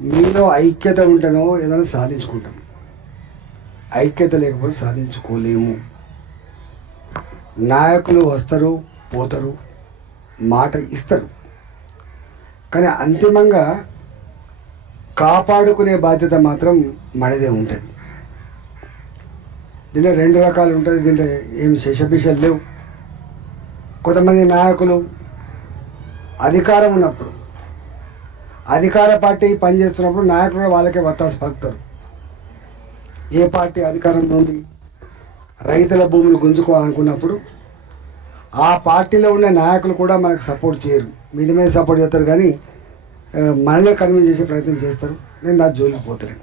మీలో ఐక్యత ఉంటేనో ఏదైనా సాధించుకుంటాం. ఐక్యత లేకపోతే సాధించుకోలేము. నాయకులు వస్తారు, పోతారు, మాట ఇస్తారు, కానీ అంతిమంగా కాపాడుకునే బాధ్యత మాత్రం మనదే ఉంటుంది. దీంట్లో రెండు రకాలు ఉంటుంది. దీంట్లో ఏమి శేషభిషాలు లేవు. కొంతమంది నాయకులు అధికారం ఉన్నప్పుడు, అధికార పార్టీ పనిచేస్తున్నప్పుడు నాయకులు కూడా వాళ్ళకే వత్తాసు పలుకుతారు. ఏ పార్టీ అధికారంలో ఉంది, రైతుల భూములు గుంజుకోవాలనుకున్నప్పుడు ఆ పార్టీలో ఉన్న నాయకులు కూడా మనకు సపోర్ట్ చేయరు. మీద మీద సపోర్ట్ చేస్తారు, కానీ మనల్ని కన్విన్స్ చేసే ప్రయత్నం చేస్తారు. నేను నా జోలికి పోతాను.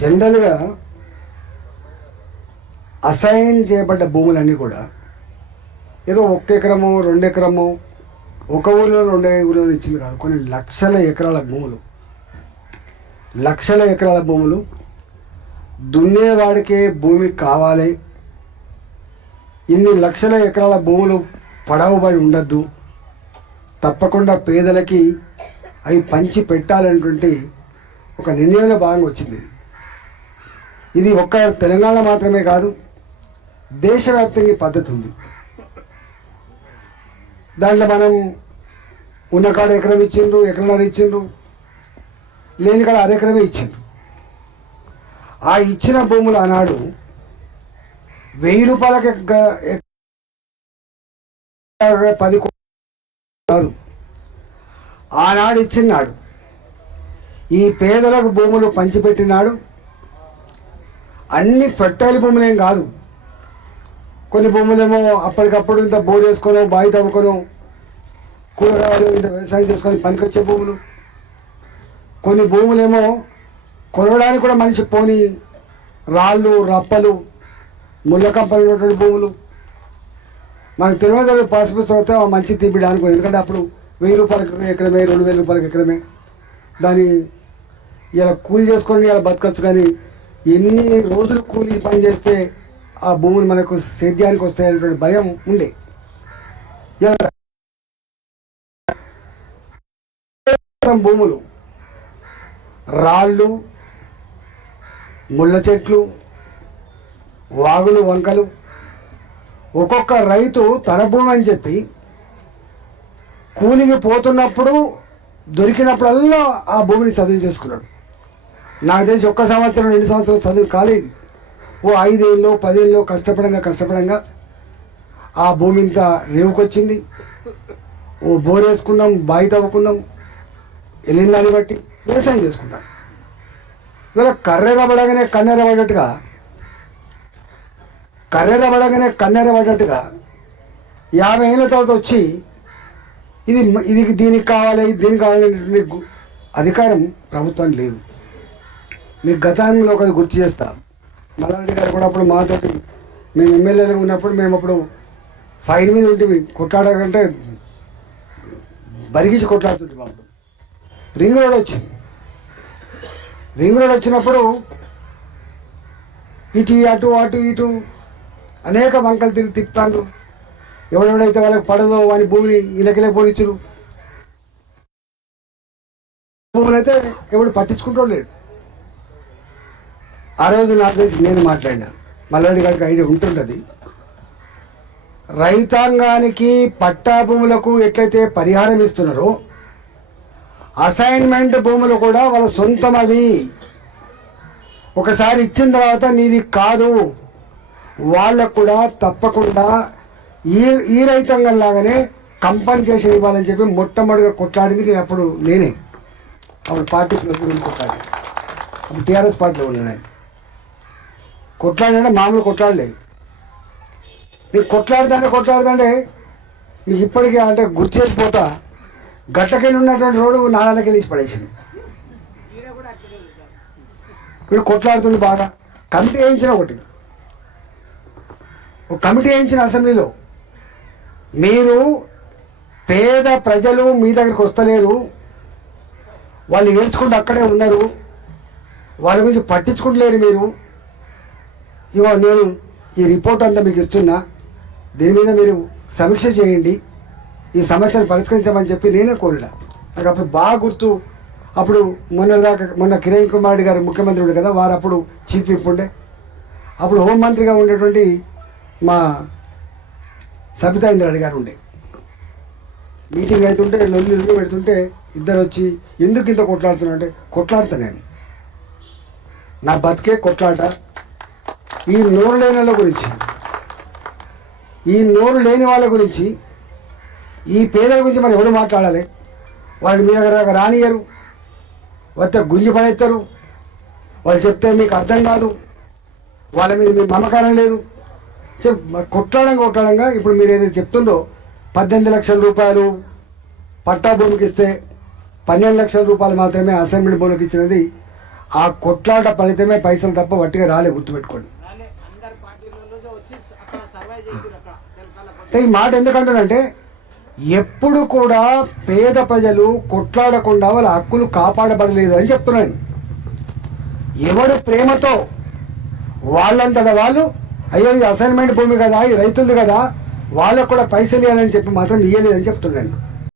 జనరల్గా అసైన్ చేయబడ్డ భూములన్నీ కూడా ఏదో 1 ఎకరమో 2 ఎకరమో ఒక ఊరిలో 2 ఊరిలో ఇచ్చింది కాదు. కొన్ని లక్షల ఎకరాల భూములు, లక్షల ఎకరాల భూములు దున్నేవాడికే భూమి కావాలి. ఇన్ని లక్షల ఎకరాల భూములు పడవబడి ఉండద్దు, తప్పకుండా పేదలకి అవి పంచి పెట్టాలనేటువంటి ఒక నిర్ణయంలో భాగంగా వచ్చింది. ఇది ఒక్క తెలంగాణ మాత్రమే కాదు, దేశవ్యాప్తంగా పద్ధతి ఉంది. దాంట్లో మనం ఉన్న కాడ ఎకరం ఇచ్చిండ్రు, ఎకరన్నర ఇచ్చిండ్రు, లేని కాడ అరెకరమే ఇచ్చిండ్రు. ఆ ఇచ్చిన భూములు ఆనాడు 1000 రూపాయలకి 10 కాదు, ఆనాడు ఇచ్చినాడు. ఈ పేదలకు భూములు పంచిపెట్టినాడు. అన్ని ఫెర్టైల్ భూములేం కాదు. కొన్ని భూములేమో అప్పటికప్పుడు ఇంత బోర్ వేసుకొని, బావి తవ్వుకొని, కూరగాయలు ఇంత వ్యవసాయం చేసుకొని పనికొచ్చే భూములు. కొన్ని భూములేమో కొనడానికి కూడా మనిషి పోని రాళ్ళు, రప్పలు, ముళ్ళ కంపలు ఉన్నటువంటి భూములు. మనకు తెలియదు పాసిబుల్ అవుతే మంచి తీపిడానికి. ఎందుకంటే అప్పుడు 1000 రూపాయలకి ఎకరమే, 2000 రూపాయలకి ఎకరమే. దాన్ని ఇలా కూలి చేసుకొని ఇలా బతకచ్చు. కానీ ఎన్ని రోజులు కూలి పని చేస్తే ఆ భూములు మనకు సేద్యానికి వస్తాయనేటువంటి భయం ఉండే. భూములు రాళ్ళు, ముళ్ళ చెట్లు, వాగులు, వంకలు. ఒక్కొక్క రైతు తన భూమి అని చెప్పి కూలికి పోతున్నప్పుడు దొరికినప్పుడల్లా ఆ భూమిని చదువు చేసుకున్నాడు. నాకు తెలిసి 1 సంవత్సరం 2 సంవత్సరాలు చదువు కాలేదు. ఓ 5 ఏళ్ళు 10 ఏళ్ళు కష్టపడంగా ఆ భూమి ఇంత రేవుకొచ్చింది. ఓ బోర్ వేసుకున్నాం, బావి తవ్వుకున్నాం, వెళ్ళిన దాన్ని బట్టి వ్యవసాయం చేసుకుంటాం. ఇవాళ కర్రెరబడగానే కన్నెరబడ్డట్టుగా కన్నెర పడ్డట్టుగా 50 ఏళ్ళ తర్వాత వచ్చి ఇది దీనికి కావాలి, దీనికి కావాలనే అధికారం ప్రభుత్వానికి లేదు. మీకు గతంలో ఒకటి గుర్తు చేస్తా. మల్లారెడ్డి గారు కూడా అప్పుడు మాతోటి మేము ఎమ్మెల్యేలు ఉన్నప్పుడు మేము అప్పుడు ఫైర్ మీద ఉంటే కొట్లాడాలంటే బరిగించి కొట్లాడుతుంటే అప్పుడు రింగ్ రోడ్ వచ్చింది. రింగ్ రోడ్ వచ్చినప్పుడు ఇటు అటు అటు ఇటు అనేక వంకలు తిప్పుతాను. ఎవడెవడైతే వాళ్ళకి పడదో వాని భూమిని ఇళ్ళకిళ్ళకి పోనిచ్చురు. భూములు అయితే ఎవడు పట్టించుకుంటూ లేడు. ఆ రోజు నాకు తెలిసి నేను మాట్లాడినా, మల్లారెడ్డి గారికి ఐడియా ఉంటుంటుంది. రైతాంగానికి పట్టా భూములకు ఎట్లయితే పరిహారం ఇస్తున్నారో అసైన్మెంట్ భూములు కూడా వాళ్ళ సొంతం. అవి ఒకసారి ఇచ్చిన తర్వాత నీది కాదు, వాళ్ళకు కూడా తప్పకుండా ఈ రైతాంగం లాగానే కంపెన్సేషన్ ఇవ్వాలని చెప్పి మొట్టమొదటిగా కొట్లాడింది నేనే. అప్పుడు పార్టీ గురించి కొట్లాడి, అప్పుడు టీఆర్ఎస్ పార్టీలో ఉన్నాను. కొట్లాడంటే మామూలు కొట్లాడలేదు. నీకు కొట్లాడుతుంటే నీకు ఇప్పటికీ అంటే గుర్తు చేసిపోతా గట్టకెళ్ళి ఉన్నటువంటి రోడ్డు నాలుగు వెళ్ళి పడేసింది. వీడు కొట్లాడుతుంది బాగా. కమిటీ వేయించిన ఒక కమిటీ వేయించిన అసెంబ్లీలో మీరు పేద ప్రజలు మీ దగ్గరికి వస్తలేరు, వాళ్ళు ఏడ్చుకుంటూ అక్కడే ఉన్నారు, వాళ్ళ గురించి పట్టించుకుంటలేరు మీరు. ఇవో నేను ఈ రిపోర్ట్ అంతా మీకు ఇస్తున్నా, దీని మీద మీరు సమీక్ష చేయండి, ఈ సమస్యను పరిష్కరించమని చెప్పి నేనే కోరినా. నాకు అప్పుడు బాగా గుర్తు. అప్పుడు మొన్న కిరణ్ కుమార్ రెడ్డి గారు ముఖ్యమంత్రి ఉండే కదా, వారు అప్పుడు చీఫ్ విప్ ఉండే. అప్పుడు హోంమంత్రిగా ఉండేటువంటి మా సబితా ఇంద్రారెడ్డి గారు ఉండే. మీటింగ్ అవుతుంటే లొల్లు పెడుతుంటే ఇద్దరు వచ్చి ఎందుకు ఇంత కొట్లాడుతున్నా అంటే, కొట్లాడతా నేను, నా బతికే కొట్లాట. ఈ నోరు లేని వాళ్ళ గురించి, ఈ నోరు లేని వాళ్ళ గురించి, ఈ పేదల గురించి మరి ఎవరు మాట్లాడాలి? వాళ్ళు మీ దగ్గర రానియరు, వస్తే గుంజి పడేస్తారు. వాళ్ళు చెప్తే మీకు అర్థం కాదు, వాళ్ళ మీద మీ మమకారం లేదు. కొట్లాడంగా ఇప్పుడు మీరు ఏదైతే చెప్తుండో 18 లక్షల రూపాయలు పట్టా భూమికి ఇస్తే 12 లక్షల రూపాయలు మాత్రమే అసైన్మెంట్ భూమికి ఇచ్చినది. ఆ కొట్లాట ఫలితమే పైసలు తప్ప వట్టిగా రాలే, గుర్తుపెట్టుకోండి. ఈ మాట ఎందుకంటానంటే, ఎప్పుడు కూడా పేద ప్రజలు కొట్లాడకుండా వాళ్ళ హక్కులు కాపాడబడలేదు అని చెప్తున్నాను. ఎవడు ప్రేమతో వాళ్ళంతటా వాళ్ళు, అయ్యో ఇది అసైన్మెంట్ భూమి కదా, ఇది రైతులది కదా, వాళ్ళకు కూడా పైసలు ఇవ్వాలని చెప్పి మాత్రం ఇవ్వలేదని చెప్తున్నాను.